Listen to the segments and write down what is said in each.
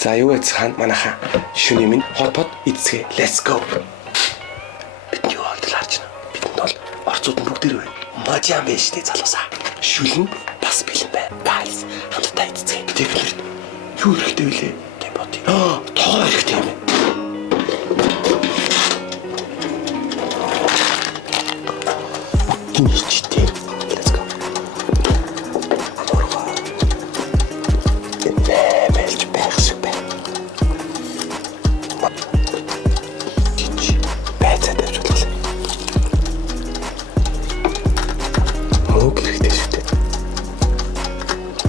За юу яцхан манайха шүний минь хот эцгээ. Let's go. Бид юу хавтал харж байна. Бидэнд бол орцууд нь бүгд ирвэ. Мажаан байж тээ залуусаа. Шүлэн бас бэлэн байна. Guys, хамтдаа эцгээ. Тэгэлэр юу хэрэгтэй вүлээ? Гэм бот. Тоо хэрэгтэй юм. Гиничтэй. Let's go. Мэлж байх шиг байна. Байцаа тавьж бодлоо. Муу хэрэгтэй шүү дээ.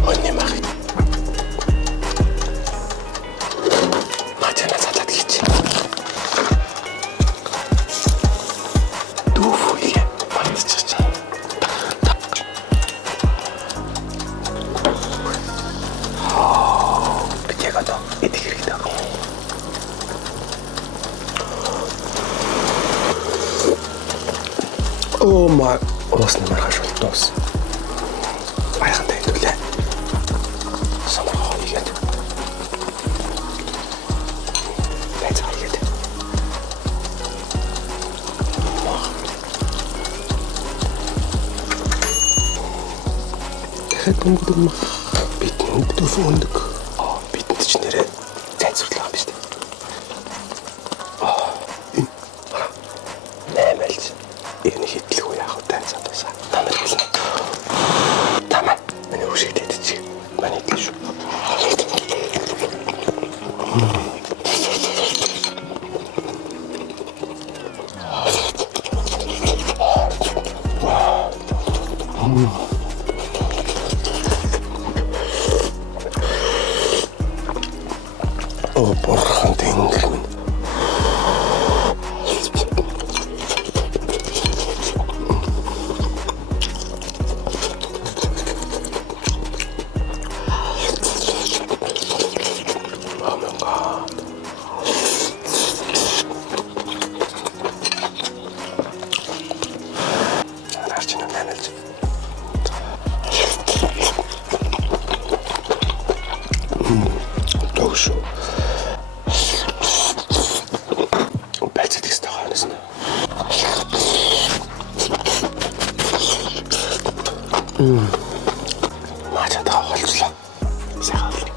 Онны мах. Мачана цалаад хийч. Дүүфүйе. Мартчихж чаа. Бид яг одоо идэх хэрэгтэй. Oh my, уусны маргааш болтоос. Баяхантай хэдүүлээ. Самаргаа хийгээд. Байцаа хийгээд. Хэдэн бид нүдтэй фондог. Бидэнд ч нэрээ зайцруулах юм биш үү? Энэ нэмэлж энэ хитлгүй яах вэ цаадасаа. Намайг хэлнэ. Тамаа. Миний үшиг дэдчих. Манай хэлж шүү. О, бурхан тэнгэр минь. Oh my God. Арчина нэмэлж. Төгшөө. Байцаад ихтэй хаанаас нэ. Мачаа болчихлоо. Сайхан.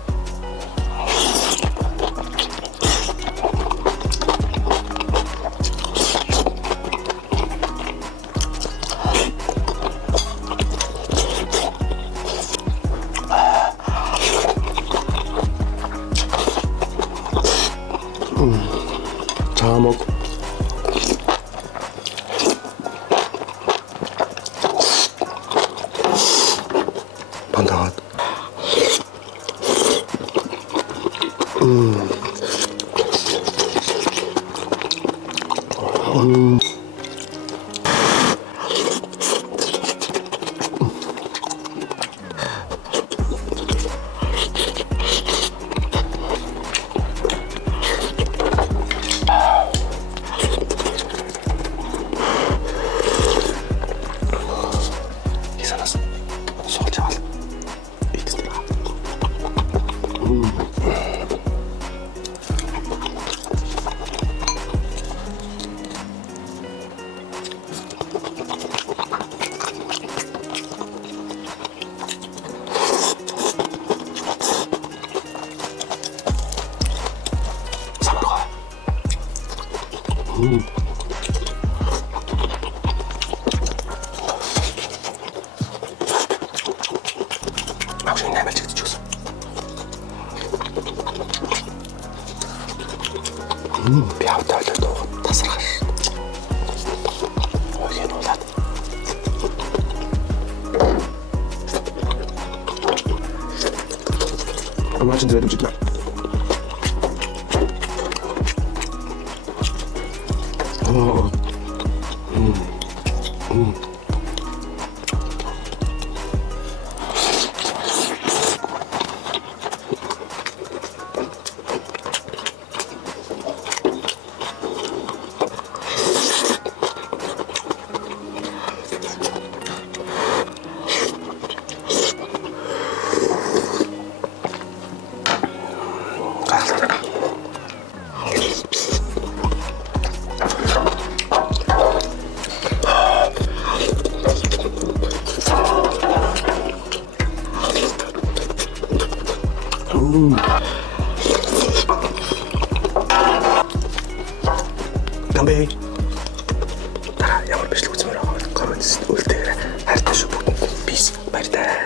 Таамаг. Пандагат. Суулж авал. Идэх. Самаргаа. Акшн нэмэлж идчихсэн. Би автаа олоод тасархаш. Ойн улаад. Амаач зэрэг жиглээ. гаргалтай. Гамбай. Ямар биш л үзмээр байгаа. Комментс үлдээгээрэй. Хайртай шүү бүгд. Peace. Баяртай.